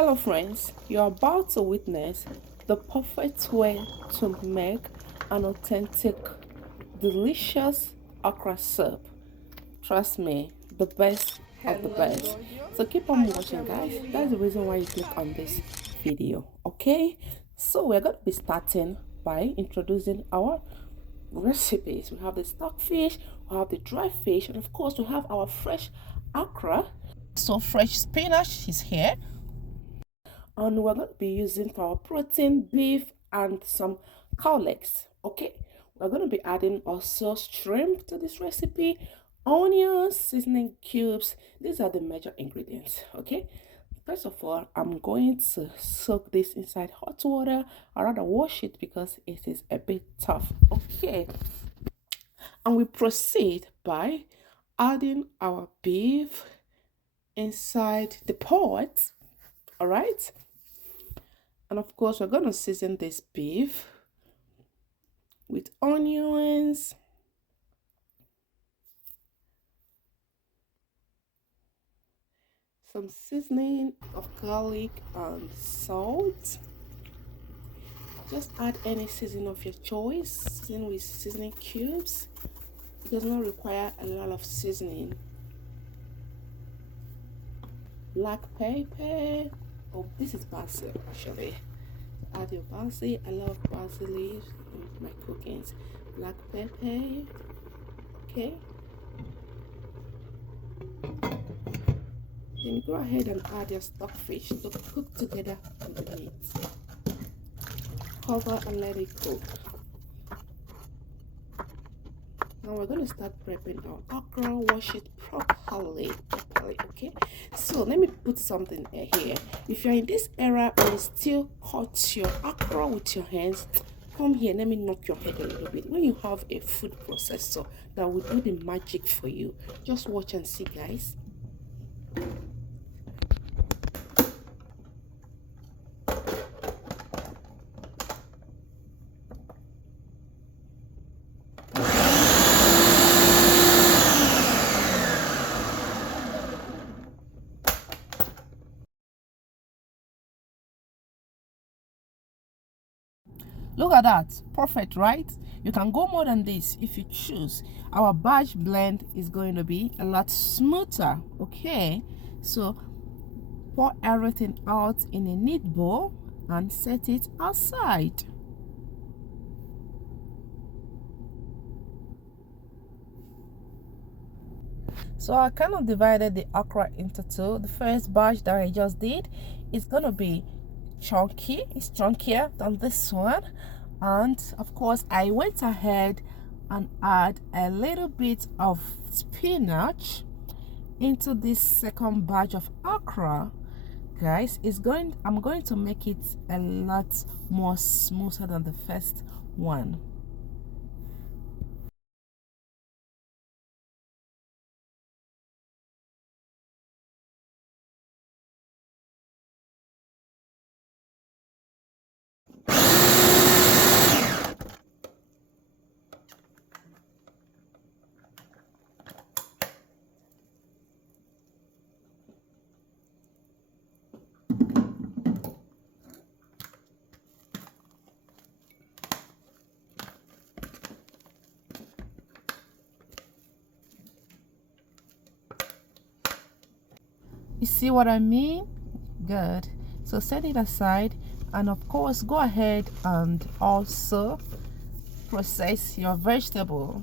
Hello friends, you're about to witness the perfect way to make an authentic, delicious okra soup. Trust me, the best of the best. So keep on watching guys, that's the reason why you click on this video, okay? So we're going to be starting by introducing our recipes. We have the stockfish, we have the dry fish, and of course we have our fresh okra. So fresh spinach is here, and we're going to be using for our protein beef and some cow legs. Okay, we're going to be adding also shrimp to this recipe, onions, seasoning cubes. These are the major ingredients. Okay, first of all, I'm going to soak this inside hot water. I rather wash it because it is a bit tough. Okay, and we proceed by adding our beef inside the pot. All right, and of course we're going to season this beef with onions, some seasoning of garlic and salt. Just add any seasoning of your choice. Season with seasoning cubes. It does not require a lot of seasoning. Black pepper. Oh, this is basil actually. Add your basil. I love basil leaves in my cookings. Black pepper. Okay. Then go ahead and add your stockfish to cook together with the meat. Cover and let it cook. Now we're going to start prepping our okra. Wash it properly. Okay, so let me put something here. If you're in this era and you still cut your okra with your hands, come here, let me knock your head a little bit. When you have a food processor that will do the magic for you, just watch and see guys. Look at that, perfect, right? You can go more than this if you choose. Our batch blend is going to be a lot smoother. Okay, so pour everything out in a neat bowl and set it aside. So I kind of divided the okra into two. The first batch that I just did is going to be chunky. It's chunkier than this one, and of course I went ahead and add a little bit of spinach into this second batch of okra. Guys, I'm going to make it a lot more smoother than the first one. You see what I mean? Good. So set it aside, and of course go ahead and also process your vegetable.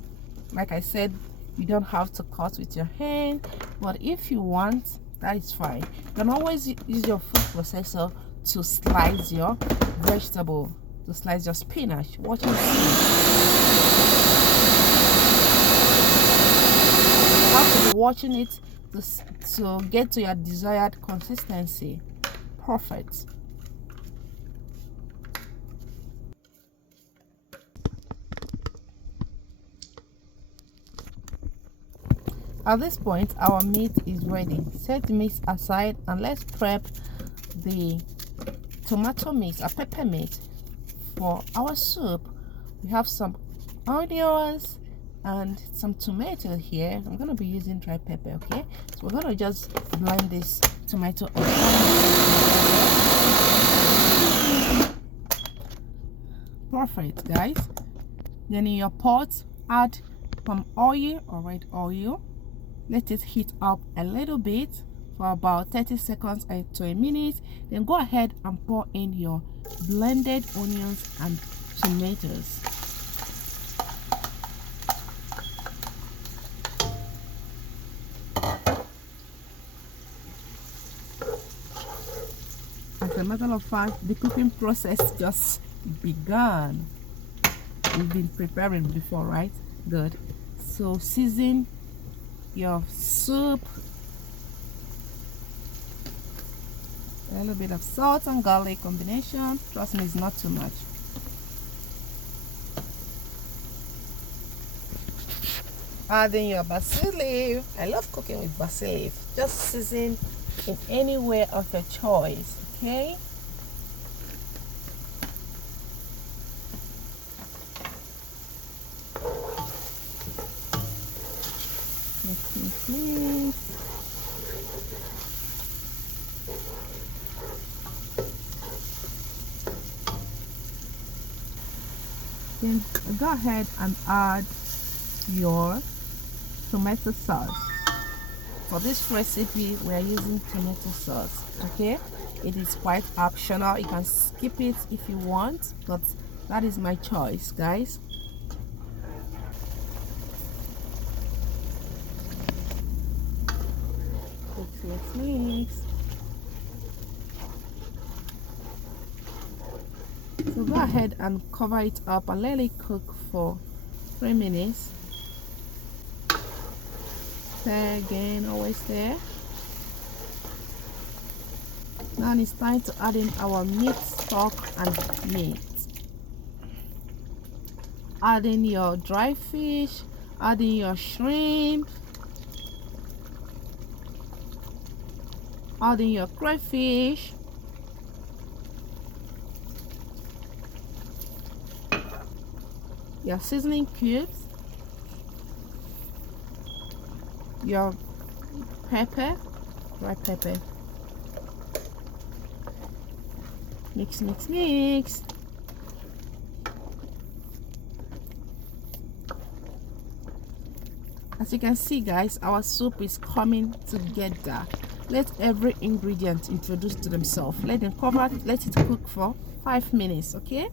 Like I said, you don't have to cut with your hand, but if you want, that is fine. You can always use your food processor to slice your vegetable, to slice your spinach. Watch and see. You have to be watching it to get to your desired consistency. Perfect. At this point, our meat is ready. Set the meat aside and let's prep the tomato mix, a pepper mix for our soup. We have some onions and some tomato here. I'm going to be using dry pepper. Okay, so we're going to just blend this tomato and perfect, guys. Then in your pot, add palm oil or red oil. Let it heat up a little bit for about 30 seconds to a minute. Then go ahead and pour in your blended onions and tomatoes. As a matter of fact, the cooking process just began. We've been preparing before, right? Good. So season your soup, a little bit of salt and garlic combination. Trust me, it's not too much. Add in your basil leaf. I love cooking with basil leaf. Just season in any way of your choice, okay? Mix. Then go ahead and add your tomato sauce. For this recipe, we are using tomato sauce, okay? It is quite optional. You can skip it if you want, but that is my choice, guys. Mix. So go ahead and cover it up and let it cook for 3 minutes. Stir again, always stir. Now it's time to add in our meat stock and meat. Add in your dry fish, add in your shrimp, add in your crayfish, your seasoning cubes, your pepper, dry pepper. Mix. As you can see, guys, our soup is coming together. Let every ingredient introduce to themselves. Let them cover it, let it cook for 5 minutes, okay?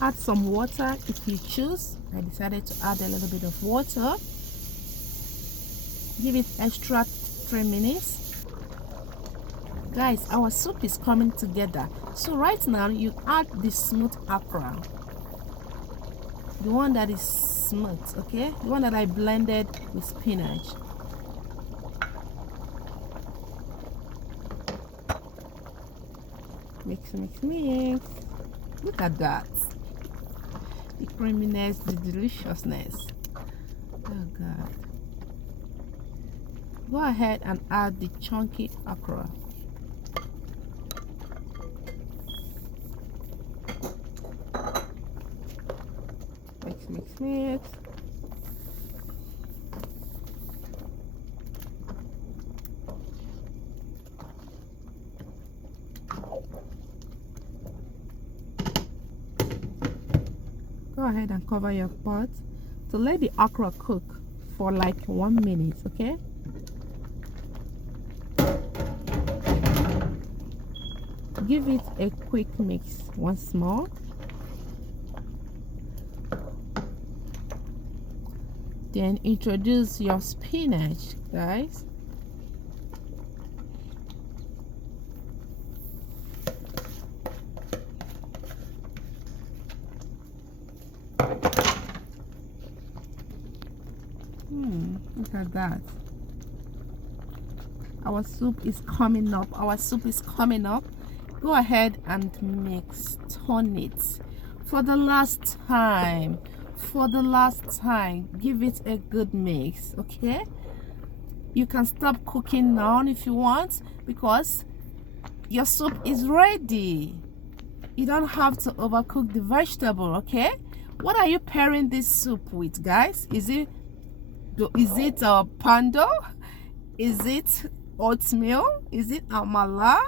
Add some water if you choose. I decided to add a little bit of water. Give it extra 3 minutes. Guys, our soup is coming together. So right now you add the smooth okra, the one that is smooth, okay, the one that I blended with spinach. Mix. Look at that, the creaminess, the deliciousness. Oh god. Go ahead and add the chunky okra. Mix. Go ahead and cover your pot to let the okra cook for like 1 minute, okay? Give it a quick mix once more. Then introduce your spinach, guys. Look at that. Our soup is coming up. Go ahead and mix, turn it for the last time. Give it a good mix, okay? You can stop cooking now if you want, because your soup is ready. You don't have to overcook the vegetable, okay? What are you pairing this soup with, guys? Is it Is it a pando? Is it oatmeal? Is it amala?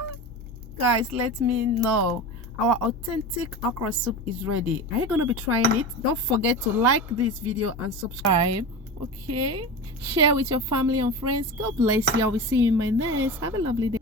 Guys, let me know. Our authentic okra soup is ready. Are you gonna be trying it? Don't forget to like this video and subscribe. Okay, share with your family and friends. God bless you. I will see you in my next. Have a lovely day.